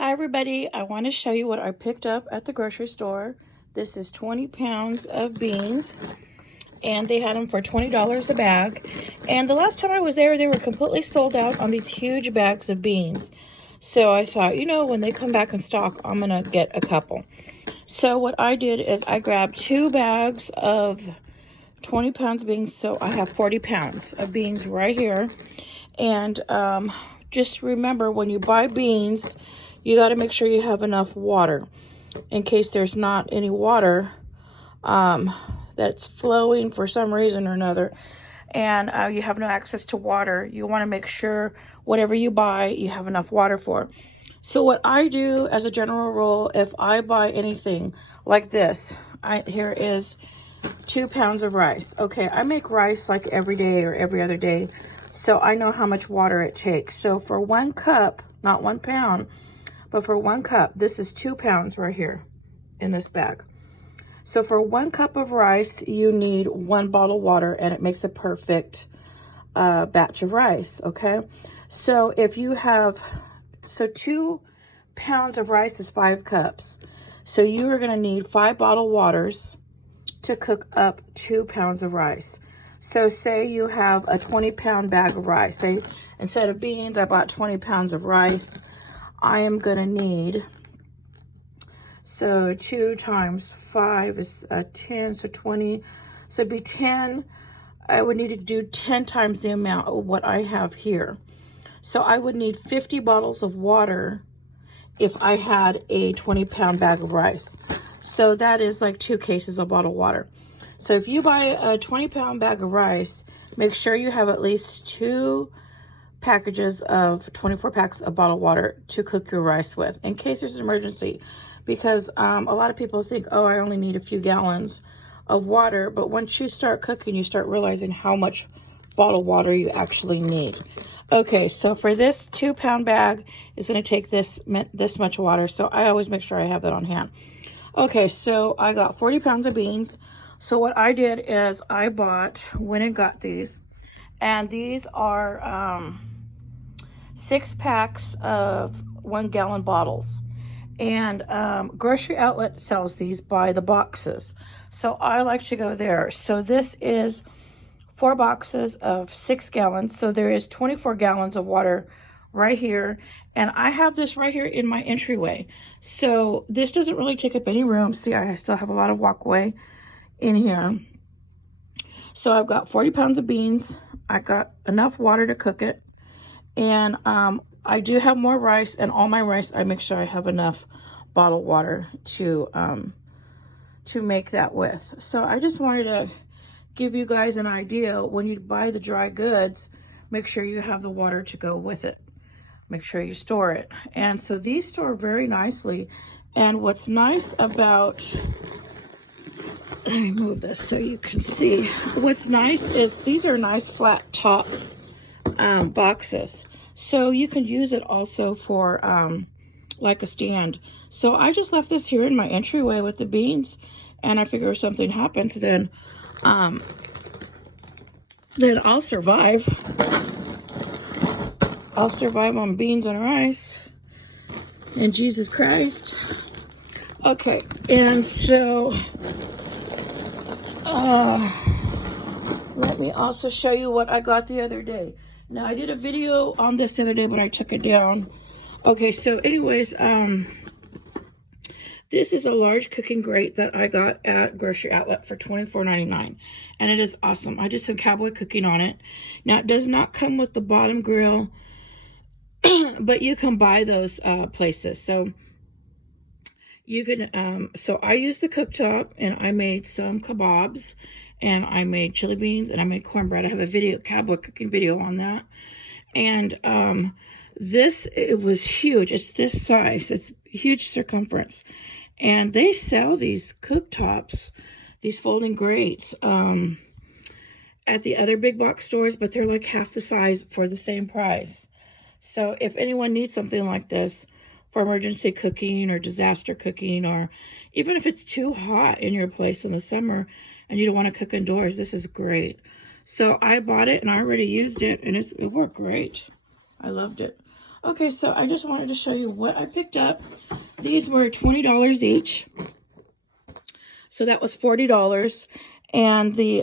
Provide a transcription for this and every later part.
Hi everybody, I want to show you what I picked up at the grocery store. This is 20 pounds of beans and they had them for $20 a bag. And the last time I was there, they were completely sold out on these huge bags of beans. So I thought, you know, when they come back in stock, I'm gonna get a couple. So what I did is I grabbed 2 bags of 20 pounds of beans. So I have 40 pounds of beans right here. And just remember, when you buy beans, you got to make sure you have enough water in case there's not any water that's flowing for some reason or another, and you have no access to water. You want to make sure whatever you buy, you have enough water for. So what I do as a general rule, if I buy anything like this, here is 2 pounds of rice. Okay, I make rice like every day or every other day, so I know how much water it takes. So for 1 cup, not 1 pound, but for 1 cup, this is 2 pounds right here in this bag. So for 1 cup of rice, you need 1 bottle of water, and it makes a perfect batch of rice, okay? So if you have, 2 pounds of rice is 5 cups. So you are gonna need 5 bottled waters to cook up 2 pounds of rice. So say you have a 20-pound bag of rice. Say instead of beans, I bought 20 pounds of rice. I am gonna need, so 2 times 5 is 10, so 20, so it'd be 10. I would need to do 10 times the amount of what I have here. So I would need 50 bottles of water if I had a 20-pound bag of rice. So that is like 2 cases of bottled water. So if you buy a 20-pound bag of rice, make sure you have at least 2 packages of 24 packs of bottled water to cook your rice with, in case there's an emergency. Because a lot of people think, oh, I only need a few gallons of water, but once you start cooking, you start realizing how much bottled water you actually need. Okay, so for this 2-pound bag, it's going to take this much water, so I always make sure I have that on hand. Okay, so I got 40 pounds of beans. So what I did is I went and got these, and these are 6 packs of 1-gallon bottles. And Grocery Outlet sells these by the boxes, so I like to go there. So this is 4 boxes of 6 gallons, so there is 24 gallons of water right here. And I have this right here in my entryway, so this doesn't really take up any room. See, I still have a lot of walkway in here. So I've got 40 pounds of beans. I got enough water to cook it, and I do have more rice, and all my rice I make sure I have enough bottled water to make that with. So I just wanted to give you guys an idea. When you buy the dry goods, make sure you have the water to go with it. Make sure you store it. And so these store very nicely. And what's nice about, let me move this so you can see. What's nice is these are nice flat top boxes. So you can use it also for like a stand. So I just left this here in my entryway with the beans, and I figure if something happens, then I'll survive. I'll survive on beans and rice and Jesus Christ. Okay, and so let me also show you what I got the other day. Now, I did a video on this the other day, but I took it down. Okay, so anyways, this is a large cooking grate that I got at Grocery Outlet for $24.99, and it is awesome. I did some cowboy cooking on it. Now, it does not come with the bottom grill, but you can buy those places. So you can, so I used the cooktop, and I made some kebabs, and I made chili beans, and I made cornbread. I have a cowboy cooking video on that. And it was huge. It's this size. It's huge circumference. And they sell these cooktops, these folding grates, at the other big box stores, but they're like half the size for the same price. So if anyone needs something like this for emergency cooking or disaster cooking, or even if it's too hot in your place in the summer and you don't want to cook indoors, this is great. So I bought it, and I already used it, and it worked great. I loved it. Okay, so I just wanted to show you what I picked up. These were $20 each. So that was $40. And the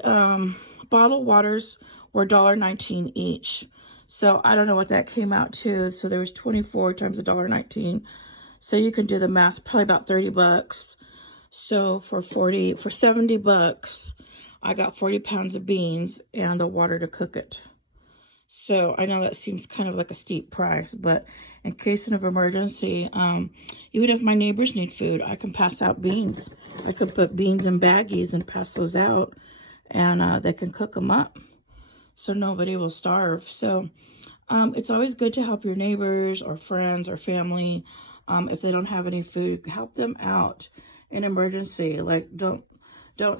bottled waters were $1.19 each. So I don't know what that came out to. So there was 24 times $1.19. So you can do the math, probably about 30 bucks. So for 70 bucks, I got 40 pounds of beans and the water to cook it. So I know that seems kind of like a steep price, but in case of emergency, even if my neighbors need food, I can pass out beans. I could put beans in baggies and pass those out, and they can cook them up so nobody will starve. So it's always good to help your neighbors or friends or family. If they don't have any food, help them out in emergency. Like, don't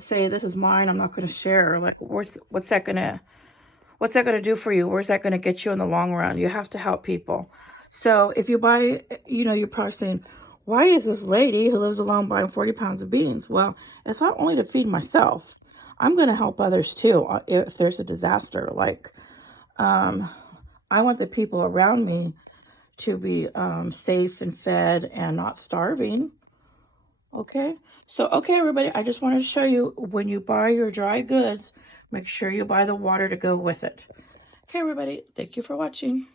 say, this is mine, I'm not going to share. Like, what's that going to do for you? Where's that going to get you in the long run? You have to help people. So if you buy, you're probably saying, why is this lady who lives alone buying 40 pounds of beans? Well, it's not only to feed myself. I'm going to help others too if there's a disaster. Like, I want the people around me to be safe and fed and not starving. Okay, so everybody, I just wanted to show you, when you buy your dry goods, make sure you buy the water to go with it. Okay, everybody, thank you for watching.